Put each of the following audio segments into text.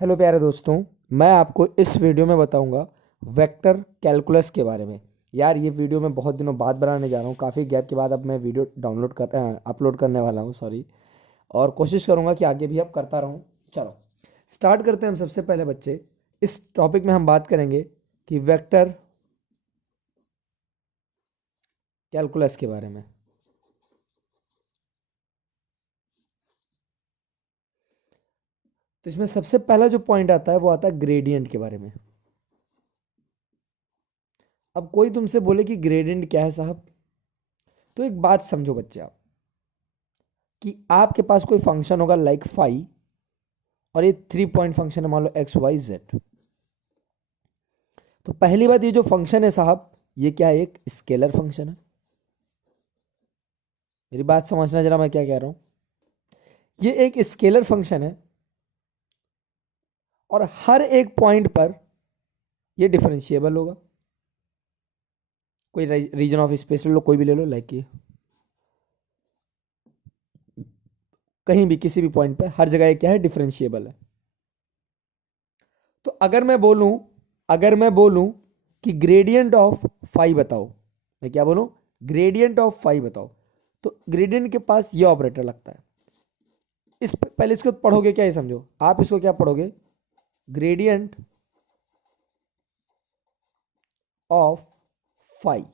Hello प्यारे दोस्तों, मैं आपको इस वीडियो में बताऊंगा वेक्टर कैलकुलस के बारे में। यार ये वीडियो मैं बहुत दिनों बाद बनाने जा रहा हूँ, काफ़ी गैप के बाद अब मैं वीडियो अपलोड करने वाला हूँ, सॉरी। और कोशिश करूँगा कि आगे भी अब करता रहूँ। चलो स्टार्ट करते हैं हम। सबसे पहले बच्चे, इस टॉपिक में हम बात करेंगे कि वेक्टर कैलकुलस के बारे में। तो इसमें सबसे पहला जो पॉइंट आता है वो आता है ग्रेडियंट के बारे में। अब कोई तुमसे बोले कि ग्रेडियंट क्या है साहब, तो एक बात समझो बच्चे आप, कि आपके पास कोई फंक्शन होगा लाइक फाई, और ये 3 पॉइंट फंक्शन है, मान लो एक्स वाई जेड। तो पहली बात, ये जो फंक्शन है साहब, ये क्या है? एक स्केलर फंक्शन है। मेरी बात समझना जरा, मैं क्या कह रहा हूं। ये एक स्केलर फंक्शन है और हर एक पॉइंट पर ये डिफरेंशिएबल होगा। कोई रीजन ऑफ स्पेस ले लो, कोई भी ले लो, लाइक ये कहीं भी किसी भी पॉइंट पर हर जगह ये क्या है? डिफरेंशिएबल है। तो अगर मैं बोलूं कि ग्रेडियंट ऑफ फाइव बताओ, मैं क्या बोलूं? ग्रेडियंट ऑफ फाइव बताओ, तो ग्रेडियंट के पास ये ऑपरेटर लगता है। इस पहले इसको पढ़ोगे क्या, ये समझो आप, इसको क्या पढ़ोगे? Gradient of five.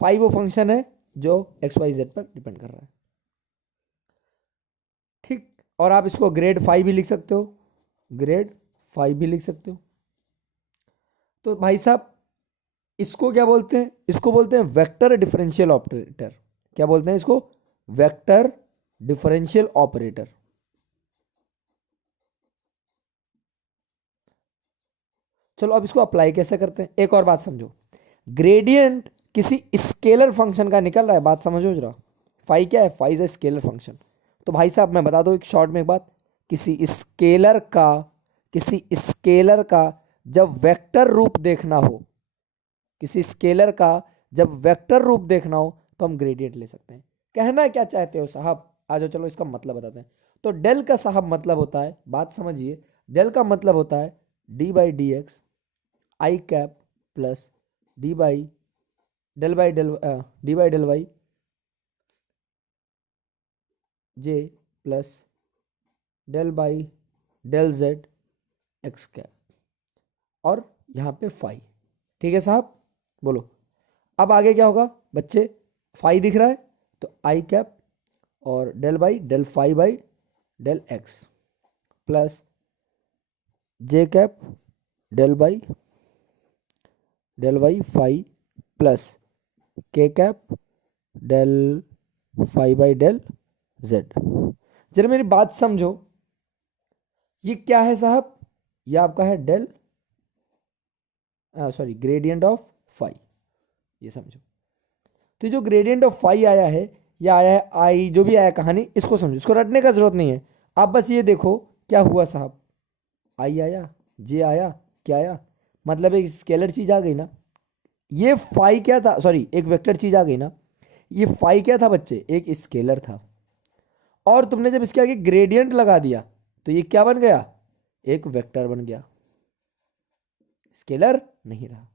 फाइव वो फंक्शन है जो एक्स वाई जेड पर डिपेंड कर रहा है, ठीक। और आप इसको ग्रेड फाइव भी लिख सकते हो, ग्रेड फाइव भी लिख सकते हो। तो भाई साहब, इसको क्या बोलते हैं? इसको बोलते हैं वेक्टर डिफरेंशियल ऑपरेटर। क्या बोलते हैं इसको? Vector differential operator. चलो अब इसको अप्लाई कैसे करते हैं, एक और बात समझो। ग्रेडियंट किसी स्केलर फंक्शन का निकल रहा है, बात समझो जरा। फाई क्या है? Phi is a scalar function. तो भाई साहब मैं बता दूं एक शॉर्ट में एक बात, किसी स्केलर का किसी स्केलर का जब वेक्टर रूप देखना हो, किसी स्केलर का जब वेक्टर रूप देखना हो, तो हम ग्रेडियंट ले सकते हैं। कहना क्या चाहते हो साहब? आ जाओ, चलो इसका मतलब बताते हैं। तो डेल का साहब मतलब होता है, बात समझिए, डेल का मतलब होता है D by D X I cap plus D by del Y J plus del by del Z X cap, और यहाँ पे फाई। ठीक है साहब, बोलो अब आगे क्या होगा बच्चे? फाई दिख रहा है तो आई कैप और del by del phi by del x plus j cap del y phi plus k cap del phi by del z. जरा मेरी बात समझो, ये क्या है साहब? ये आपका है del, sorry, gradient of phi. ये समझो, तो जो ग्रेडियंट ऑफ फाई आया है, ये आया है आई, जो भी आया कहानी, इसको समझो, इसको रटने का जरूरत नहीं है। आप बस ये देखो क्या हुआ साहब, आई आया, जे आया, क्या आया, मतलब एक स्केलर चीज आ गई ना। ये फाई क्या था? सॉरी, एक वेक्टर चीज आ गई ना। ये फाई क्या था बच्चे? एक स्केलर था। और तुमने जब इसके आगे ग्रेडियंट लगा दिया, तो ये क्या बन गया? एक वेक्टर बन गया, स्केलर नहीं रहा।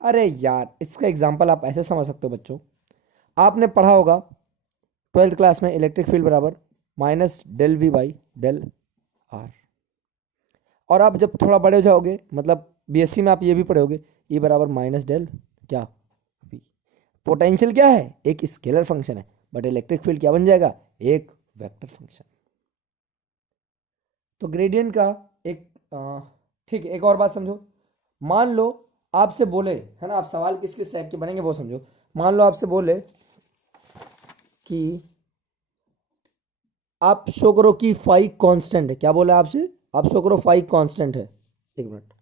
अरे यार, इसका एग्जांपल आप ऐसे समझ सकते हो बच्चों। आपने पढ़ा होगा 12th क्लास में, इलेक्ट्रिक फील्ड बराबर minus del V by del R. और आप जब थोड़ा बड़े हो जाओगे, मतलब बीएससी में आप ये भी पढ़ोगे, ये बराबर माइनस डेल क्या वी। पोटेंशियल क्या है? एक स्केलर फंक्शन है, बट इलेक्ट्रिक फील्ड क्या बन जाएगा? एक वेक्टर फंक्शन। तो ग्रेडियंट का एक ठीक है, एक और बात समझो। मान लो आपसे बोले, है ना, आप सवाल किस किस टाइप के बनेंगे वो समझो। मान लो आपसे बोले कि आप शो करो कि फाई कांस्टेंट है। क्या बोला आपसे? आप शो करो फाई कांस्टेंट है। एक मिनट,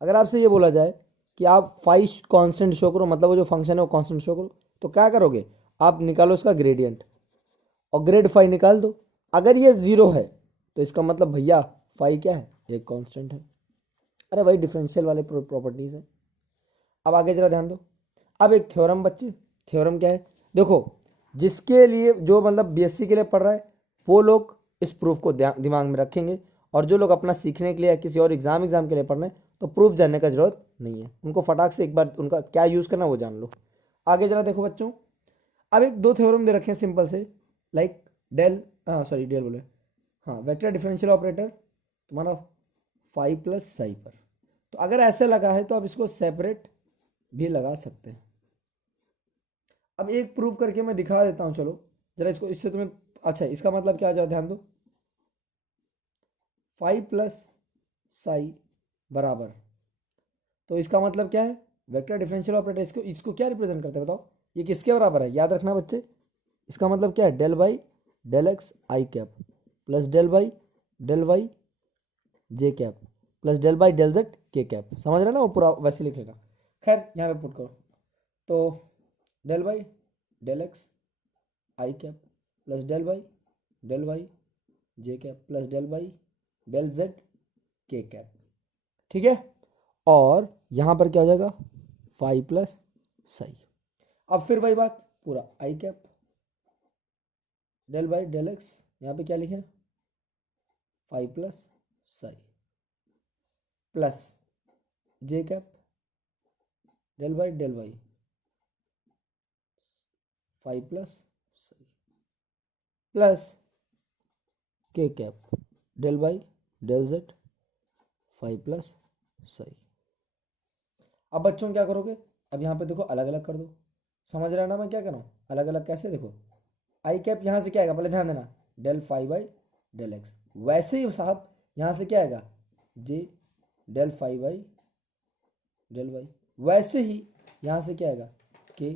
अगर आपसे ये बोला जाए कि आप फाई कांस्टेंट शो करो, मतलब वो जो फंक्शन है वो कांस्टेंट शो करो, तो क्या करोगे? आप निकालो उसका ग्रेडियंट और ग्रेड फाई निकाल दो। अगर ये जीरो है तो इसका मतलब भैया फाई क्या है? एक कांस्टेंट है। अरे भाई, डिफरेंशियल वाले प्रॉपर्टीज है। अब आगे जरा ध्यान दो। अब एक थ्योरम बच्चे, थ्योरम क्या है? देखो, जिसके लिए जो मतलब बीएससी के लिए पढ़ रहा है, वो लोग इस प्रूफ को दिमाग में रखेंगे। और जो लोग अपना सीखने के लिए या किसी और एग्जाम के लिए पढ़ रहे हैं तो प्रूफ जानने का जरूरत नहीं है, उनको फटाक से एक बार उनका क्या यूज़ करना वो जान लो। आगे जरा देखो बच्चों, अब एक दो थ्योरम दे रखे हैं सिंपल से, लाइक डेल बोले, हाँ वेक्टर डिफरेंशियल ऑपरेटर तुम्हारा फाई प्लस साई पर। तो अगर ऐसे लगा है तो आप इसको सेपरेट भी लगा सकते हैं। अब एक प्रूव करके मैं दिखा देता हूं, चलो जरा इसको, इससे तुम्हें अच्छा इसका मतलब क्या आ जाए ध्यान दो, फाई प्लस साई बराबर, तो इसका मतलब क्या है, वेक्टर डिफरेंशियल ऑपरेटर इसको इसको क्या रिप्रेजेंट करते हैं बताओ, ये किसके बराबर है, याद रखना बच्चे। इसका मतलब क्या है, del by del X I cap plus del Y J cap plus del by del Z K cap. समझ रहे ना, वो पूरा वैसे लिख लेना। खैर यहाँ पे पुट करो, तो del by del X I cap plus del Y J cap plus del by del Z K cap, ठीक है। और यहाँ पर क्या हो जाएगा, फाई प्लस साई। अब फिर वही बात, पूरा i cap del by del x, यहाँ पे क्या लिखे, phi plus psi plus j cap del by del y phi plus psi plus k cap del by del z phi plus psi. अब बच्चों क्या करोगे, अब यहाँ पे देखो अलग अलग कर दो, समझ रहे हो ना मैं क्या कर रहा हूँ, अलग अलग कैसे, देखो आई कैप यहाँ से क्या आएगा, पहले ध्यान देना, del phi by del x, वैसे ही साहब यहाँ से क्या आएगा, j del phi by del Y, वैसे ही यहाँ से क्या आएगा, k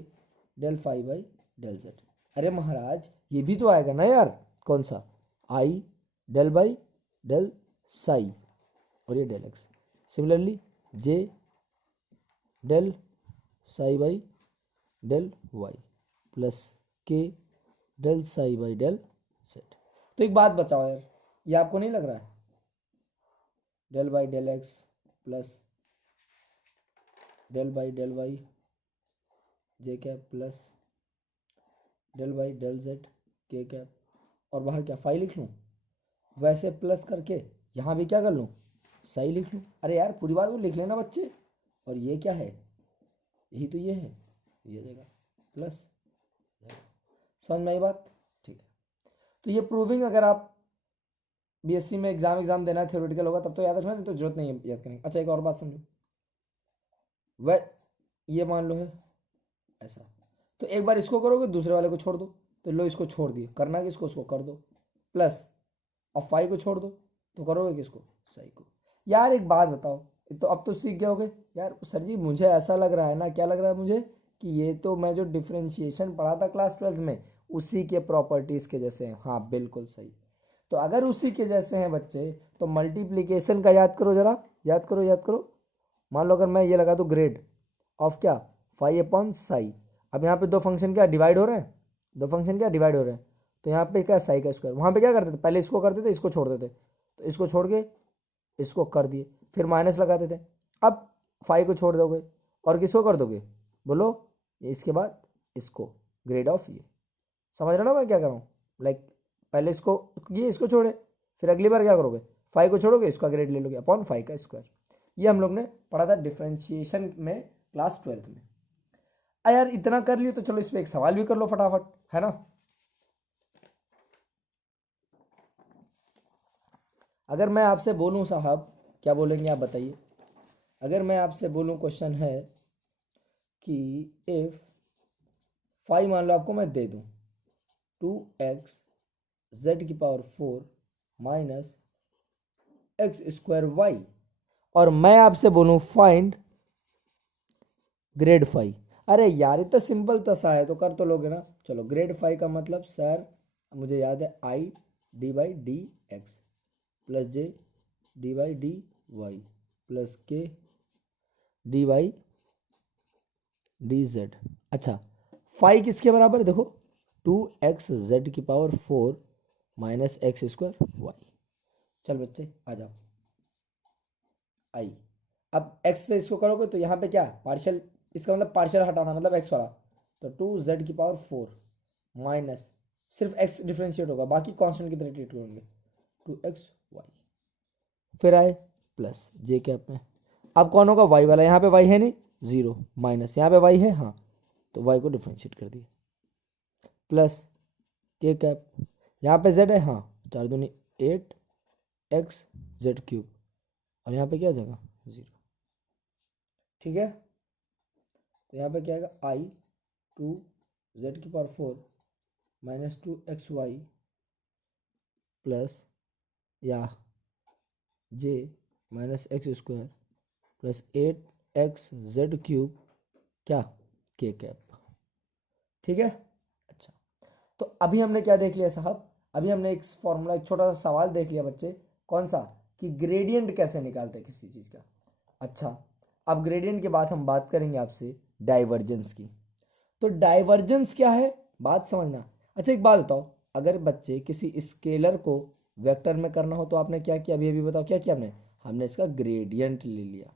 del phi by del z. अरे महाराज ये भी तो आएगा ना यार, कौन सा, i del by del psi और ये del x, similarly j del psi by del Y plus के del psi by del z. तो एक बात बताओ यार, ये आपको नहीं लग रहा है, del by del x plus del by del Y J cap plus del by del Z K cap, और बाहर क्या फाई लिख लूँ, वैसे प्लस करके यहाँ भी क्या कर लूँ, साई लिख लूँ। अरे यार पूरी बात वो लिख लेना बच्चे, और ये क्या है, यही तो ये है, ये जगह प्लस, समझ में आई बात, ठीक है। तो ये प्रूविंग अगर आप बीएससी में एग्जाम देना है, थ्योरेटिकल होगा तब तो याद रखना, नहीं तो जरूरत नहीं है याद करने। अच्छा एक और बात समझो, वह ये मान लो है ऐसा, तो एक बार इसको करोगे दूसरे वाले को छोड़ दो, तो लो इसको छोड़ दिए, करना कि इसको उसको कर दो प्लस, और फाई को छोड़ दो तो करोगे किसको, साई को। यार एक बात बताओ, तो अब तो सीख गए होगे यार, सर जी मुझे ऐसा लग रहा है ना, क्या लग रहा है मुझे, कि ये तो मैं जो डिफ्रेंशिएशन पढ़ा था क्लास 12 में उसी के प्रॉपर्टीज के जैसे हैं। हाँ बिल्कुल सही, तो अगर उसी के जैसे हैं बच्चे तो मल्टीप्लीकेशन का याद करो जरा, याद करो याद करो। मान लो अगर मैं ये लगा दूँ ग्रेड ऑफ क्या, फाई अपॉन साई, अब यहाँ पे दो फंक्शन क्या डिवाइड हो रहे हैं, दो फंक्शन क्या डिवाइड हो रहे हैं, तो यहाँ पे क्या साई का स्क्वायर, वहाँ पे क्या करते थे, पहले इसको करते थे इसको छोड़ देते, तो इसको छोड़ के इसको कर दिए, फिर माइनस लगाते थे। अब फाई को छोड़ दोगे और किसको कर दोगे, बोलो, इसके बाद इसको, ग्रेड ऑफ ये, समझ रहे ना मैं क्या कर रहा हूँ, लाइक पहले इसको, ये इसको छोड़े, फिर अगली बार क्या करोगे, फाई को छोड़ोगे इसका ग्रेड ले लोगे अपॉन फाई का स्क्वायर। ये हम लोग ने पढ़ा था डिफ्रेंशिएशन में क्लास 12 में। यार इतना कर लियो तो चलो इस पर एक सवाल भी कर लो फटाफट, है ना। अगर मैं आपसे बोलूं साहब, क्या बोलेंगे आप बताइए, अगर मैं आपसे बोलूं क्वेश्चन है कि इफ फाइव मान लो आपको मैं दे दूं 2x z की power 4 minus X square Y, और मैं आपसे बोलूं फाइंड ग्रेड फाइव, अरे यार इतना सिंपल तो सा है, तो कर तो लोगे ना। चलो ग्रेड फाइव का मतलब सर मुझे याद है, I D by D X plus J D by D Y plus K D by D Z. अच्छा फाइव किसके बराबर है, देखो 2x z की power 4 minus X square Y. चल बच्चे आ जाओ, आई, अब x से इसको करोगे तो यहाँ पे क्या पार्शियल, इसका मतलब पार्शियल हटाना मतलब x वाला, तो 2z की पावर 4 माइनस, सिर्फ x डिफ्रेंशिएट होगा बाकी कांस्टेंट की तरह ट्रीट करेंगे, 2xy, फिर आए प्लस जे कैप में। अब कौन होगा, वाई वाला, यहाँ पे वाई है नहीं, 0 माइनस यहाँ पे वाई है, हाँ, तो वाई को डिफ्रेंशिएट कर दिए, प्लस के कैप, यहाँ पे जेड है, हाँ, 4 दूनी 8 एक्स जेड क्यूब, और यहाँ पे क्या हो जाएगा 0, ठीक है। तो यहाँ पे क्या आएगा, आई 2z⁴ माइनस 2xy प्लस या जे माइनस x² प्लस 8xz³ क्या, के कैप, ठीक है। अच्छा, तो अभी हमने क्या देख लिया साहब, अभी हमने एक फॉर्मूला, एक छोटा सा सवाल देख लिया बच्चे, कौन सा, कि ग्रेडियंट कैसे निकालते हैं किसी चीज का। अच्छा, अब ग्रेडियंट के बाद हम बात करेंगे आपसे डाइवर्जेंस की। तो डाइवर्जेंस क्या है, बात समझना। अच्छा एक बात बताओ, अगर बच्चे किसी स्केलर को वेक्टर में करना हो तो आपने क्या किया, अभी अभी बताओ क्या किया हमने, हमने इसका ग्रेडियंट ले लिया।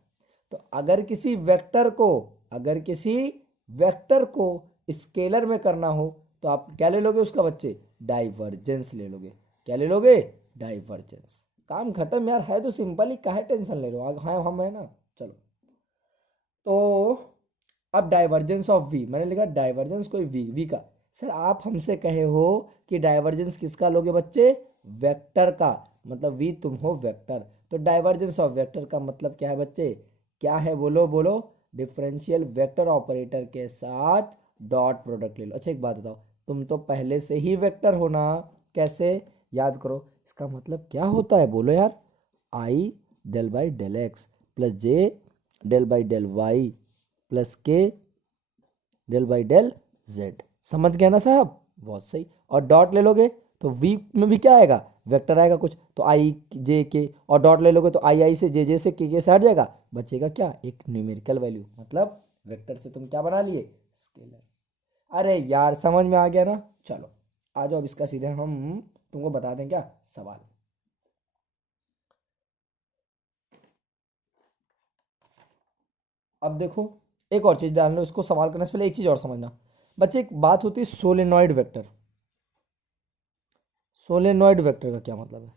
तो अगर किसी वेक्टर को, अगर किसी वेक्टर को स्केलर में करना हो तो आप क्या ले लोगे उसका बच्चे, डाइवर्जेंस ले लोगे। क्या ले लोगे, डाइवर्जेंस। काम खत्म यार, है तो सिंपल ही, काहे टेंशन ले रहे हो, हाँ हम है ना। चलो, तो अब डाइवर्जेंस ऑफ वी, मैंने लिखा डाइवर्जेंस कोई वी का। सर आप हमसे कहे हो कि डाइवर्जेंस किसका लोगे बच्चे, वेक्टर का, मतलब वी तुम हो वेक्टर, तो डाइवर्जेंस ऑफ वेक्टर का मतलब क्या है बच्चे, क्या है, बोलो बोलो, डिफरेंशियल वेक्टर ऑपरेटर के साथ डॉट प्रोडक्ट ले लो। अच्छा एक बात बताओ, तुम तो पहले से ही वेक्टर हो ना, कैसे, याद करो, इसका मतलब क्या होता है, बोलो यार, i del by del x plus J del by del Y plus के डेल बाई डेल जेड। समझ गया ना साहब, बहुत सही। और डॉट ले लोगे तो वी में भी क्या आएगा, वेक्टर आएगा कुछ, तो आई जे के, और डॉट ले लोगे तो आई आई से जे से के से हट जाएगा, बचेगा क्या, एक न्यूमेरिकल वैल्यू, मतलब वेक्टर से तुम क्या बना लिए, स्केलर। अरे यार समझ में आ गया ना। चलो आ जाओ, अब इसका सीधे हम तुमको बता दें क्या सवाल। अब देखो, एक और चीज डाल लो, इसको सवाल करने से पहले एक चीज और समझना बच्चे, एक बात होती है सोलेनॉइड वेक्टर। सोलेनॉइड वेक्टर का क्या मतलब है,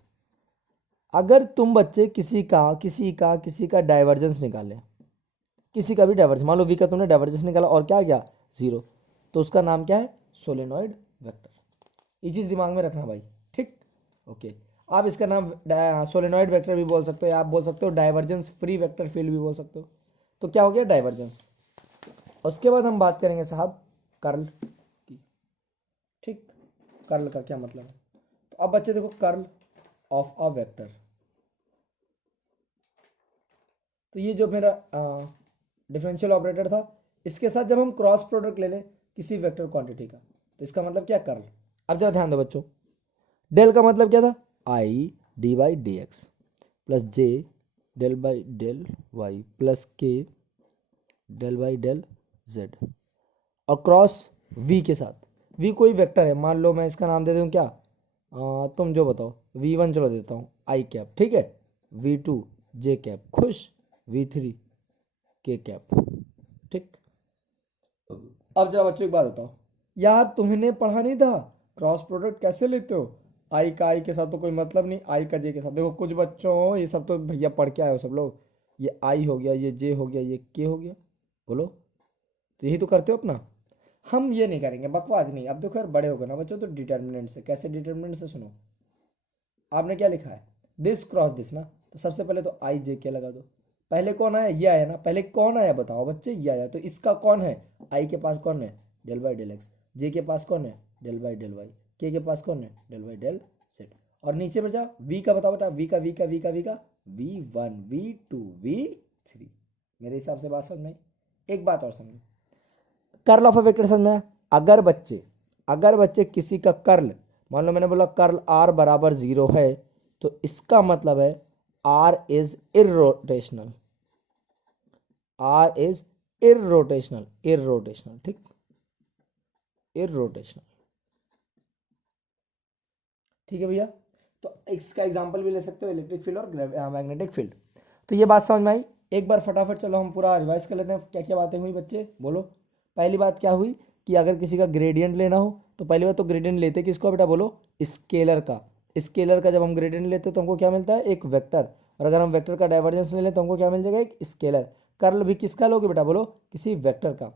अगर तुम बच्चे किसी का डाइवर्जेंस निकाले, किसी का भी डाइवर्जेंस, मान लो वी का तुमने डाइवर्जेंस निकाला और क्या आ गया 0, तो उसका नाम क्या है, सोलेनॉइड वेक्टर। ये चीज दिमाग में रखना भाई, ठीक, ओके। आप इसका नाम सोलेनॉइड वेक्टर भी बोल सकते हो, या आप बोल सकते हो डाइवर्जेंस फ्री वेक्टर फील्ड भी बोल सकते हो। तो क्या हो गया, डाइवर्जेंस। उसके बाद हम बात करेंगे साहब कर्ल की, ठीक, कर्ल का क्या मतलब है। तो अब बच्चे देखो, कर्ल ऑफ अ वेक्टर, तो ये जो मेरा डिफरेंशियल ऑपरेटर था, इसके साथ जब हम क्रॉस प्रोडक्ट ले लें किसी वेक्टर क्वांटिटी का, तो इसका मतलब क्या, कर्ल। अब जरा ध्यान दो बच्चों, डेल का मतलब क्या था, I D by D X plus J del by del Y plus के डेल बाई डेल जेड, और क्रॉस वी के साथ, वी कोई वेक्टर है, मान लो मैं इसका नाम दे दूँ क्या, तुम जो बताओ, v1 चलो देता हूँ आई कैप, ठीक है, v2 जे कैप, खुश, v3 के कैप, ठीक। अब जरा बच्चों एक बात बताओ, यार तुमने पढ़ा नहीं था क्रॉस प्रोडक्ट कैसे लेते हो, आई का आई के साथ तो कोई मतलब नहीं, आई का जे के साथ, देखो कुछ बच्चों ये सब तो भैया पढ़ के आए हो सब लोग, ये आई हो गया, ये जे हो गया, ये के हो गया, बोलो, तो यही तो करते हो अपना। हम ये नहीं करेंगे, बकवास नहीं। अब देखो यार बड़े हो गए ना बच्चों, तो डिटर्मिनेंट से, कैसे डिटर्मिनेंट से, सुनो, आपने क्या लिखा है, दिस क्रॉस दिस ना, तो सबसे पहले तो आई जे के लगा दो। पहले कौन आया, ये आया ना, पहले कौन आया बताओ बच्चे, ये आया, तो इसका कौन है, आई के पास कौन है, डेल बाई डेल एक्स, जे के पास कौन है, डेल बाई डेल वाई, के पास कौन है, डेल बाई डेल सेट, और नीचे बचा वी का, बताओ बेटा, वी का v1 v2 v3। मेरे हिसाब से बात समझ में आई। एक बात और समझो, कर्ल ऑफ अ वेक्टर समझ में आया? अगर बच्चे किसी का कर्ल, मान लो मैंने बोला कर्ल आर बराबर 0 है, तो इसका मतलब है R is irrotational, R is irrotational, ठीक, इरोटेशनल, ठीक है भैया। तो इसका एग्जांपल भी ले सकते हो, इलेक्ट्रिक फील्ड और मैग्नेटिक फील्ड। तो ये बात समझ में आई। एक बार फटाफट चलो हम पूरा रिवाइज कर लेते हैं, क्या क्या बातें हुई बच्चे, बोलो। पहली बात क्या हुई, कि अगर किसी का ग्रेडियंट लेना हो तो पहली बात तो ग्रेडियंट लेते किसको बेटा, बोलो, स्केलर का। स्केलर का जब हम ग्रेडियंट लेते हैं तो हमको क्या मिलता है, एक वेक्टर, और अगर हम वेक्टर का डाइवर्जेंस ले लें तो हमको क्या मिल जाएगा, एक स्केलर। कर्ल भी किसका लोगे बेटा, बोलो, किसी वेक्टर का।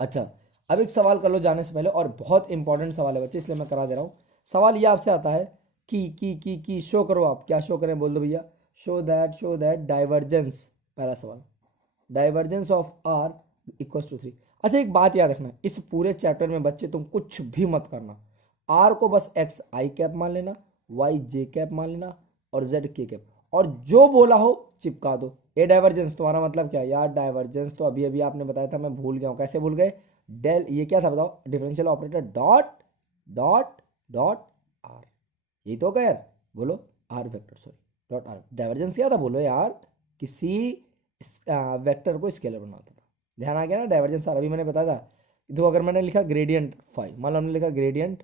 अच्छा, अब एक सवाल कर लो जाने से पहले, और बहुत इंपॉर्टेंट सवाल है बच्चे, इसलिए मैं करा दे रहा हूँ। सवाल ये आपसे आता है कि शो करो, आप क्या शो करें, बोल दो भैया, शो दैट डाइवर्जेंस, पहला सवाल, divergence of R equals to 3। अच्छा, एक बात याद रखना, इस पूरे चैप्टर में बच्चे तुम कुछ भी मत करना, आर को बस एक्स आई कैप मान लेना, वाई जे कैप मान लेना, और जेड के कैप, और जो बोला हो चिपका दो। ए डाइवर्जेंस तुम्हारा मतलब क्या है यार, डाइवर्जेंस तो अभी अभी आपने बताया था, मैं भूल गया हूँ, कैसे भूल गए, डेल, ये क्या था बताओ, differential operator dot dot dot R, यही तो क्या यार, बोलो, R vector, sorry dot R. Divergence क्या था बोलो यार, किसी वेक्टर को स्केलर बनाता था, ध्यान आ गया ना, डाइवर्जेंस सारा अभी मैंने बताया था। देखो, अगर मैंने लिखा ग्रेडियंट फाइव, मान लो हमने लिखा ग्रेडियंट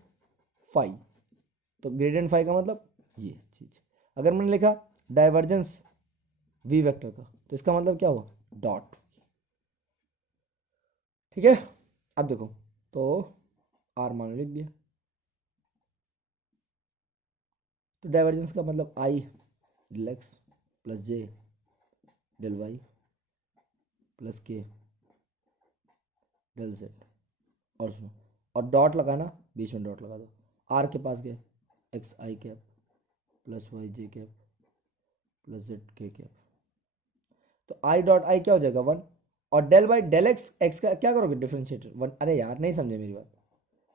फाइव, तो ग्रेडियंट फाइव का मतलब ये चीज। अगर मैंने लिखा डाइवर्जेंस वी वेक्टर का, तो इसका मतलब क्या हुआ, डॉट, ठीक है। अब देखो, तो आर मान लिख दिया, तो डाइवर्जेंस का मतलब आई डेल एक्स प्लस जे डेल वाई प्लस के डेल जेड, और सुनो, और डॉट लगाना, बीच में डॉट लगा दो, आर के पास गए X I cap plus Y J cap plus Z K cap, तो आई डॉट आई क्या हो जाएगा 1, और del by del X, X का क्या करोगे, डिफरेंशिएटर 1। अरे यार नहीं समझे मेरी बात,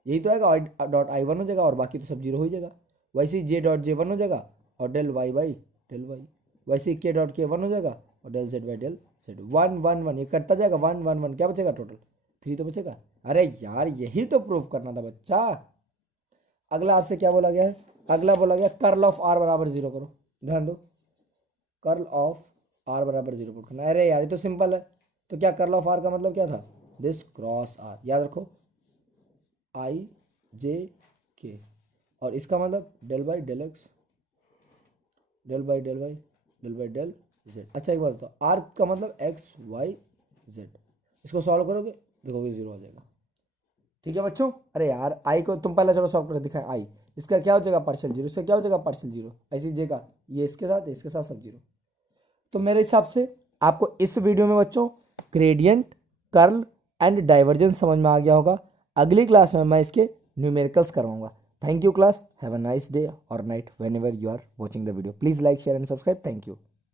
यही तो आएगा, डॉट आई 1 हो जाएगा और बाकी तो सब जीरो हो ही जाएगा। वैसे ही जे डॉट जे 1 हो जाएगा और del Y by del Y, वैसे ही के डॉट के 1 हो जाएगा और del Z by del Z, 1 1 1, ये कटता जाएगा, 1 1 1, क्या बचेगा टोटल, 3 तो बचेगा। अरे यार यही तो प्रूव करना था बच्चा। अगला आपसे क्या बोला गया है, अगला बोला गया कर्ल ऑफ आर बराबर 0 करो, ध्यान दो, कर्ल ऑफ आर बराबर 0 पुट करना। अरे यार ये तो सिंपल है, तो क्या कर्ल ऑफ आर का मतलब क्या था, दिस क्रॉस आर, याद रखो, आई जे के, और इसका मतलब del by del X del by del Y del by del Z. अच्छा एक बात बताओ, आर का मतलब एक्स वाई जेड, इसको सॉल्व करोगे देखोगे 0 आ जाएगा, ठीक है बच्चों। अरे यार आई को तुम पहले चलो सॉल्व करके दिखाएं, आई, इसका क्या हो जाएगा पार्शियल 0, इसका क्या हो जाएगा पार्शियल 0, ऐसी जे का ये इसके साथ सब 0। तो मेरे हिसाब से आपको इस वीडियो में बच्चों ग्रेडियंट, कर्ल एंड डाइवर्जेंस समझ में आ गया होगा। अगली क्लास में मैं इसके न्यूमेरिकल्स करवाऊंगा। Thank you class, have a nice day और night whenever you are watching the video. Please like share and subscribe. Thank you.